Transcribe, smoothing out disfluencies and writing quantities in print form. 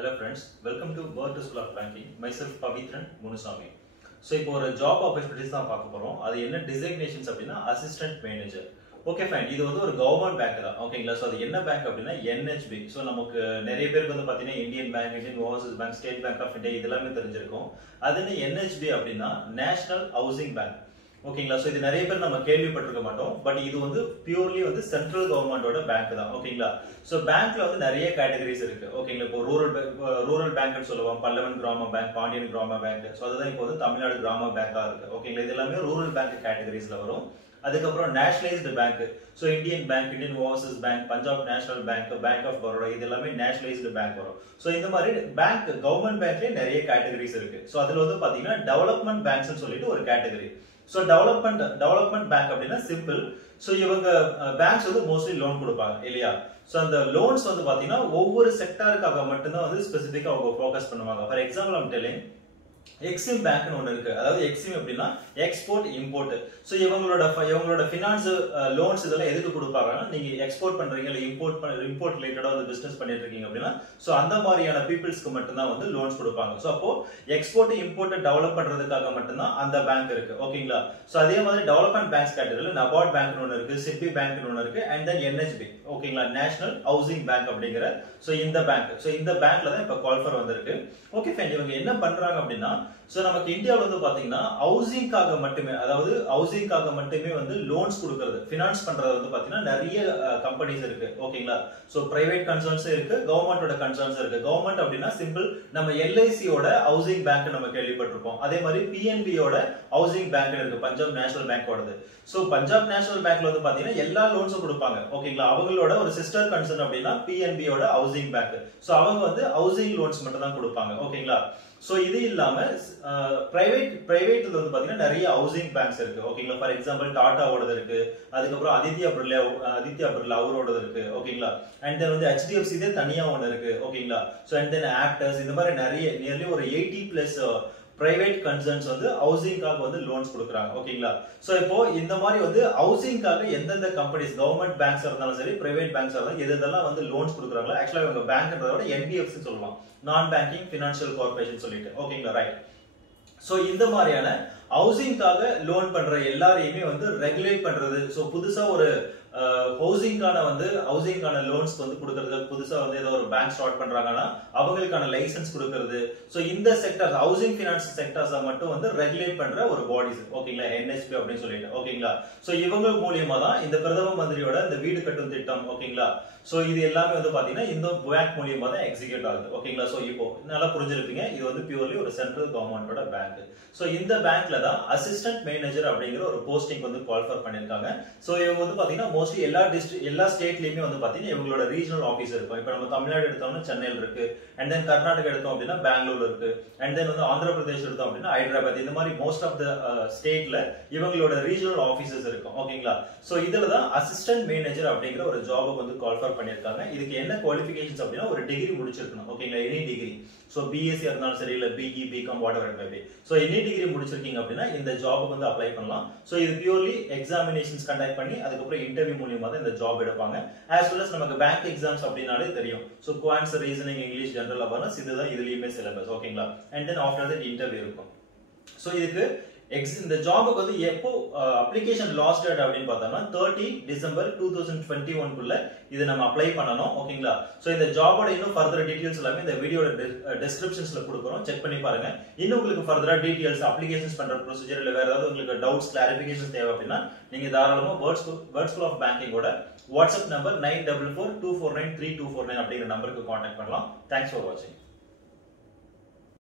Hello friends, welcome to Bird to School of Banking. Myself Pavitran Munusami. So இப்போ ஒரு job opportunities தான் பார்க்க போறோம். அது என்ன டிசிக்னேஷன்ஸ் அப்படினா அசிஸ்டன்ட் மேனேஜர். Okay fine. இது வந்து ஒரு கவர்மெண்ட் பேங்க் தான். ஓகேங்களா? சோ அது என்ன பேங்க் அப்படினா NHB. சோ நமக்கு நிறைய பேருக்கு வந்து பாத்தீங்கன்னா Indian bank, Indian overseas bank, state bank of India இதெல்லாம் தெரிஞ்சிருக்கும். அதுன்னு NHB அப்படினா நேஷனல் ஹவுசிங் பேங்க். ஓகேங்களா? சோ இது நிறைய பேர் நம்ம கேள்விப்பட்டிருக்க மாட்டோம். பட் இது வந்து பியூர்லி வந்து சென்ட்ரல் கவர்மெண்டோட பேங்க் தான். ஓகேங்களா? சோ பேங்க்ல வந்து நிறைய கேட்டகரிஸ் இருக்கு. ஓகேங்களா? இப்போ ரூரல் பேங்க்னு சொல்லுவோம். பல்லவன் கிராம பேங்க், பாண்டியன் கிராம பேங்க். சோ அதுதான் இப்போ வந்து தமிழ்நாடு கிராம பேங்கா இருக்கு. ஓகேங்களா? இது எல்லாமே ரூரல் பேங்க் கேட்டகரிஸ்ல வரும். அதுக்கப்புறம் nationalised bank. So Indian bank, Indian overseas bank, Punjab national bank, bank of Baroda இது எல்லாமே நேஷனலைஸ்டு பேங்க் வரும். சோ இந்த மாதிரி பேங்க் கவர்மெண்ட் பேங்க்லயே நிறைய கேட்டகரிஸ் இருக்கு. சோ அதுல வந்து பாத்தீங்கன்னா டெவலப்மெண்ட் பேங்க்ஸ்னு சொல்லிட்டு ஒரு கேட்டகரி. So development bank அப்படினா சிம்பிள். சோ இவங்க பேங்க்ஸ் வந்து மோஸ்ட்லி லோன் கொடுப்பாங்க இல்லையா? சோ அந்த லோன்ஸ் வந்து பாத்தீங்கன்னா ஒவ்வொரு செக்டாருக்காக மட்டும் தான் வந்து ஸ்பெசிஃபிக்கா அவங்க ஃபோக்கஸ் பண்ணுவாங்க. For example I am telling EXIM பேங்க்னு ஒன்னு இருக்கு. அதாவது எக்ஸிம் அப்படினா எக்ஸ்போர்ட் இம்போர்ட். சோ இவங்களோட ஃபைனான்ஸ் லோன்ஸ் இதெல்லாம் எதுக்கு கொடுப்பாங்கன்னா நீங்க எக்ஸ்போர்ட் பண்றீங்க இல்ல இம்போர்ட் ரிலேட்டடா வந்து பிசினஸ் பண்ணிட்டு இருக்கீங்க அப்படினா சோ அந்த மாதிரியான பீப்பிள்ஸ்க்கு மட்டும் தான் வந்து லோன்ஸ் கொடுப்பாங்க. சோ அப்போ எக்ஸ்போர்ட் இம்போர்ட் டெவலப் பண்றதுக்காக மட்டும் தான் அந்த பேங்க் இருக்கு. ஓகேங்களா? சோ அதே மாதிரி டெவலப்மெண்ட் பேங்க்ஸ் கேட்டகரியில நபார்ட் பேங்க்னு ஒன்னு இருக்கு, சிட்பி பேங்க்னு ஒன்னு இருக்கு அண்ட் தென் NHB. ஓகேங்களா? நேஷனல் ஹவுசிங் பேங்க் அப்படிங்கிற சோ இந்த பேங்க். சோ இந்த பேங்க்ல தான் இப்ப கால் ஃபார் வந்திருக்கு. Okay fine. இவங்க என்ன பண்றாங்க அப்படினா சோ நமக்கு இந்தியாவுல வந்து பாத்தீங்கன்னா ஹவுசிங்காக மட்டுமே, அதாவது ஹவுசிங்காக மட்டுமே வந்து லோன்ஸ் கொடுக்கிறது, ஃபைனான்ஸ் பண்றது வந்து பாத்தீங்கன்னா நிறைய கம்பெனிஸ் இருக்கு. ஓகேங்களா? சோ பிரைவேட் கன்சர்ன்ஸ் இருக்கு, கவர்மெண்டோட கன்சர்ன்ஸ் இருக்கு. கவர்மெண்ட் அப்படின்னா சிம்பிள் நம்ம LICயோட ஹவுசிங் பேங்க் நம்ம கேள்விப்பட்டிருப்போம். அதே மாதிரி PNBயோட ஹவுசிங் பேங்க் இருக்கு, பஞ்சாப் நேஷனல் பேங்கோடது. சோ பஞ்சாப் நேஷனல் பேங்க்ல வந்து பாத்தீங்கன்னா எல்லா லோன்ஸும் கொடுப்பாங்க. ஓகேங்களா? அவங்களோட ஒரு சிஸ்டர் கன்சர்ன் அப்படின்னா PNBயோட ஹவுசிங் பேங்க். சோ அவங்க வந்து ஹவுசிங் லோன்ஸ் மட்டும் தான் கொடுப்பாங்க. ஓகேங்களா? சோ இது இல்லாம பிரைவேட்ல வந்து பாத்தீங்கன்னா நிறைய ஹவுசிங் பேங்க்ஸ் இருக்கு. ஓகேங்களா? ஃபார் எக்ஸாம்பிள் டாடாவோடது இருக்கு, அதுக்கப்புறம் ஆதித்யா பிர்லா அவரோடது இருக்கு. ஓகேங்களா? அண்ட் தென் வந்து HDFC இதே தனியா ஒன்னு இருக்கு. ஓகேங்களா? சோ அண்ட் தென் ஆக்டர்ஸ் இந்த மாதிரி நிறைய நியர்லி ஒரு 80+ பிரைவேட் கன்சர்ன்ஸ் வந்து ஹவுசிங்காக வந்து லோன்ஸ் கொடுக்குறாங்க. ஓகேங்களா? சோ இப்போ இந்த மாதிரி வந்து ஹவுசிங்காக எந்தெந்த கம்பெனிஸ் கவர்மெண்ட் பேங்க்ஸ் இருந்தாலும் சரி, பிரைவேட் பேங்க்ஸ் இருந்தாலும் எதெல்லாம் வந்து லோன்ஸ் கொடுக்குறாங்களோ ஆக்சுவலா இவங்க பேங்க்ன்றத விட NBFC சொல்லலாம், நான் பேங்கிங் பினான்சியல் கார்பரேஷன் சொல்லிட்டு. ஓகேங்களா? ரைட். சோ இந்த மாதிரியான ஹவுசிங்காக லோன் பண்ற எல்லாரையுமே வந்து ரெகுலேட் பண்றது. சோ புதுசா ஒரு ஹவுசிங்கான லோன்ஸ் வந்து கொடுக்கிறது, புதுசா வந்து ஏதோ ஒரு பேங்க் ஸ்டார்ட் பண்றாங்கன்னா அவங்களுக்கான லைசென்ஸ் கொடுக்கிறது. சோ இந்த செக்டர் ஹவுசிங் ஃபைனான்ஸ் செக்டர்ஸ் மட்டும் வந்து ரெகுலேட் பண்ற ஒரு பாடிஸ். ஓகேங்களா? NHB அப்படின்னு சொல்லிட்டு. ஓகேங்களா? சோ இவங்க மூலியமா தான் இந்த பிரதம மந்திரியோட இந்த வீடு கட்டும் திட்டம். ஓகேங்களா? சோ இது எல்லாமே வந்து பாத்தீங்கன்னா இந்த பேங்க் மூலியமா தான் எக்ஸிக்யூட் ஆகுது. ஓகேங்களா? சோ இப்போ நல்லா புரிஞ்சிருப்பீங்க, இது வந்து பியூர்லி ஒரு சென்ட்ரல் கவர்மெண்டோட பேங்க். சோ இந்த பேங்க்ல தான் அசிஸ்டன்ட் மேனேஜர் அப்படிங்கிற ஒரு போஸ்டிங் வந்து கால் ஃபார் பண்ணிருக்காங்க. சோ இவங்க வந்து பாத்தீங்கன்னா மோஸ்ட்லி எல்லா ஸ்டேட்லயுமே வந்து பாத்தீங்கன்னா இவங்களோட ரீஜனல் ஆபீஸ் இருக்கும். இப்போ நம்ம தமிழ்நாடு எடுத்தோம்னா சென்னையில் இருக்கு, அண்ட் தென் கர்நாடகா எடுத்தோம் அப்படின்னா பெங்களூர் இருக்கு, அண்ட் தென் வந்து ஆந்திர பிரதேஷ் எடுத்தோம் அப்படின்னா ஹைதராபாத். இந்த மாதிரி மோஸ்ட் ஆஃப் த ஸ்டேட்ல இவங்களோட ரீஜனல் ஆபீசஸ் இருக்கும். ஓகேங்களா? சோ இதுல தான் அசிஸ்டன்ட் மேனேஜர் அப்படிங்கிற ஒரு ஜாபுக்கு வந்து கால் ஃபார் பண்ணிருக்காங்க. இதுக்கு என்ன குவாலிஃபிகேஷன்ஸ் அப்படின்னா ஒரு டிகிரி முடிச்சிருக்கணும். ஓகேங்களா? Any degree. சோ BSc இருந்தாலும் சரி இல்ல BE BCom whatever it may be. So any degree முடிச்சிருக்கீங்க அப்படின்னா இந்த ஜாபுக்கு வந்து அப்ளை பண்ணலாம். சோ இது பியூர்லி எக்ஸாமினேஷன்ஸ் கண்டக்ட் பண்ணி அதுக்கப்புறம் இன்டர்வியூ மூலமா தான் இந்த ஜாப் எடுப்பாங்க. as well as நமக்கு பேங்க் எக்ஸாம்ஸ் அப்படினாலே தெரியும். So quants, reasoning, English, general awareness இதுதான் இதுலயுமே சிலபஸ். ஓகேங்களா? And then after that interview இருக்கும். சோ இதுக்கு இந்த ஜாபுக்கு வந்து எப்போ அப்ளிகேஷன் லாஸ்ட் டேட் அப்படின்னு பார்த்தோம்னா 30 டிசம்பர் 2021 குள்ள இது நம்ம அப்ளை பண்ணனும். ஓகேங்களா? சோ இந்த ஜாபோட இன்னும் ஃபர்தர் டீடைல்ஸ் எல்லாமே இந்த வீடியோட டிஸ்கிரிப்ஷன்ஸ்ல கொடுக்குறோம், செக் பண்ணி பாருங்க. இன்னும் உங்களுக்கு ஃபர்தரா டீடைல்ஸ், அப்ளிகேஷன்ஸ் பண்ற ப்ரொசீஜர் இல்ல வேற ஏதாவது உங்களுக்கு டவுட்ஸ், கிளாரிஃபிகேஷன்ஸ் தேவை அப்படின்னா நீங்க தாராளமா வேர்ட் ஸ்கூல் ஆஃப் பேங்கிங்கோட வாட்ஸ்அப் நம்பர் 9442493249 அப்படிங்கிற நம்பருக்கு கான்டாக்ட் பண்ணலாம். தேங்க்ஸ் ஃபார் வாட்சிங்.